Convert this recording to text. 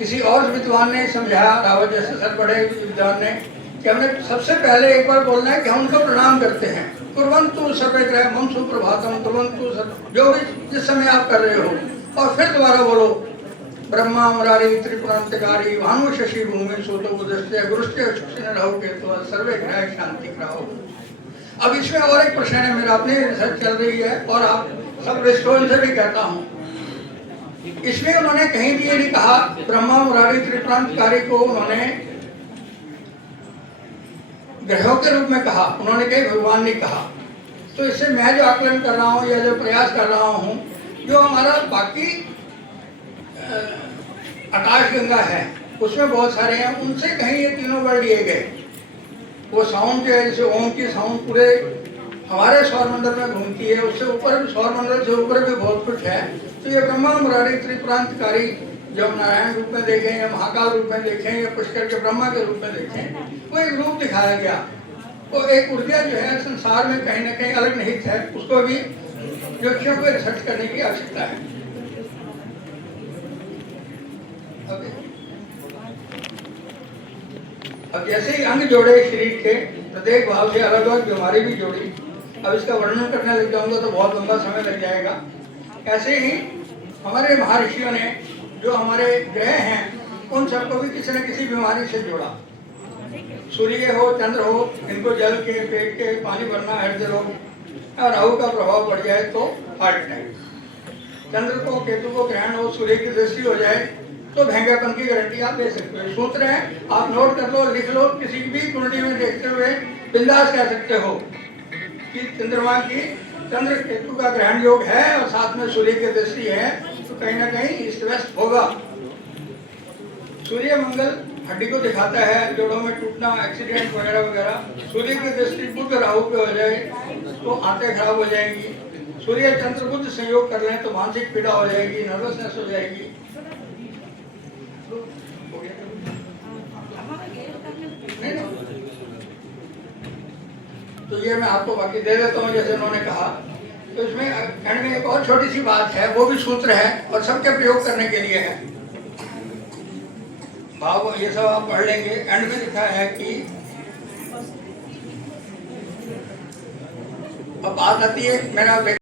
किसी और विद्वान ने समझाया, रावत जैसे सर बड़े विद्वान ने, कि हमने सबसे पहले एक बार बोलना है कि हम उनको प्रणाम करते हैं। कुर्वन्तु सर्वे ग्रह मम सुप्रभातम कुर्वन्तु जो भी जिस समय आप कर रहे हो, और फिर दोबारा बोलो ब्रह्मा मुरारी त्रिपुरांतकारी भानु शशि भूमि सोतो बुधस्ते गुरुस्ते शुक्र रहो के तो सर्वे ग्रह शांति कराओ। अब इसमें और एक प्रश्न है मेरा, अपनी रिसर्च चल रही है और आप सब रिस्टोर से भी कहता हूँ, इसमें उन्होंने कहीं भी ये नहीं कहा ब्रह्मा मुरारी त्रिपुरांतकारी को उन्होंने ग्रहों के रूप में कहा, उन्होंने कहीं भगवान नहीं कहा। तो इससे मैं जो आकलन कर रहा हूँ या जो प्रयास कर रहा हूँ, जो हमारा बाकी आकाश गंगा है उसमें बहुत सारे हैं, उनसे कहीं ये तीनों वर्ड लिए गए। वो साउंड जो है, जैसे ओम की साउंड पूरे हमारे सौरमंडल में घूमती है, उससे ऊपर भी सौरमंडल से ऊपर भी बहुत कुछ है। तो ये ब्रह्मा मुरारी त्रिपुरांतकारी जो नारायण रूप में देखें या महाकाल रूप में देखें या पुष्कर के ब्रह्मा के रूप में देखें, वो एक रूप दिखाया गया। वो एक ऊर्जा जो है संसार में कहीं ना कहीं अलग निहित है, उसको भी ज्योतिषों को रिसर्च करने की आवश्यकता है। अब जैसे ही अंग जोड़े शरीर के प्रत्येक भाव से अलग अलग बीमारी भी जोड़ी, अब इसका वर्णन करने लग जाऊंगा तो बहुत लंबा समय लग जाएगा। ऐसे ही हमारे महर्षियों ने जो हमारे ग्रह हैं उन सबको भी किसी न किसी बीमारी से जोड़ा। सूर्य हो, चंद्र हो, इनको जल के, पेट के, पानी भरना, हृदय रोग, राहु का प्रभाव पड़ जाए तो हार्ट अटैक, चंद्र को, केतु को ग्रहण हो, सूर्य की दृष्टि हो जाए तो भयंकरपन की गारंटी आप दे सकते हो। सूत्र है, आप नोट कर लो, लिख लो, किसी भी कुंडली में देखते हुए बिंदास कह सकते हो कि चंद्रमा की चंद्र केतु का ग्रहण योग है और साथ में सूर्य की दृष्टि है, तो कहीं ना कहीं ईस्ट वेस्ट होगा। सूर्य मंगल हड्डी को दिखाता है, जोड़ों में टूटना, एक्सीडेंट वगैरह वगैरह। सूर्य की दृष्टि बुध राहु पे हो जाए तो आंतें खराब हो जाएंगी। सूर्य चंद्र बुध संयोग कर लें तो मानसिक पीड़ा हो जाएगी, नर्वसनेस हो जाएगी। तो ये मैं आपको बाकी दे देता हूँ जैसे उन्होंने कहा। तो इसमें एंड में एक और छोटी सी बात है, वो भी सूत्र है और सबके प्रयोग करने के लिए है। भाव ये सब आप पढ़ लेंगे। एंड में लिखा है कि अब बात आती है, मैंने